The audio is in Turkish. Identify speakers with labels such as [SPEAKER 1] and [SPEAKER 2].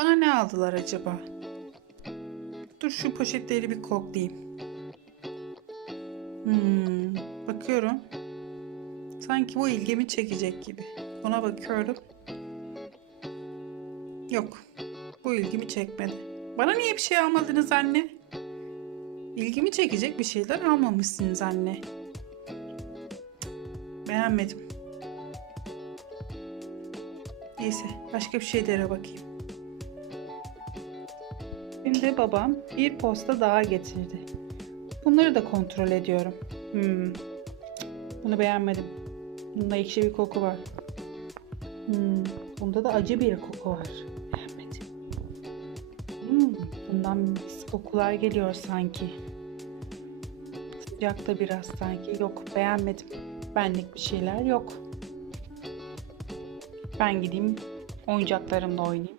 [SPEAKER 1] Bana ne aldılar acaba? Dur şu poşetleri bir koklayayım. Hmm, bakıyorum. Sanki bu ilgimi çekecek gibi. Buna bakıyorum. Yok. Bu ilgimi çekmedi. Bana niye bir şey almadınız anne? İlgimi çekecek bir şeyler almamışsınız anne. Beğenmedim. Neyse başka bir şeylere bakayım. Şimdi babam bir posta daha getirdi. Bunları da kontrol ediyorum. Hmm. Bunu beğenmedim. Bunda ekşi bir koku var. Hmm. Bunda da acı bir koku var. Beğenmedim. Hmm. Bundan mis kokular geliyor sanki. Sıcak da biraz sanki. Yok beğenmedim. Benlik bir şeyler yok. Ben gideyim oyuncaklarımla oynayayım.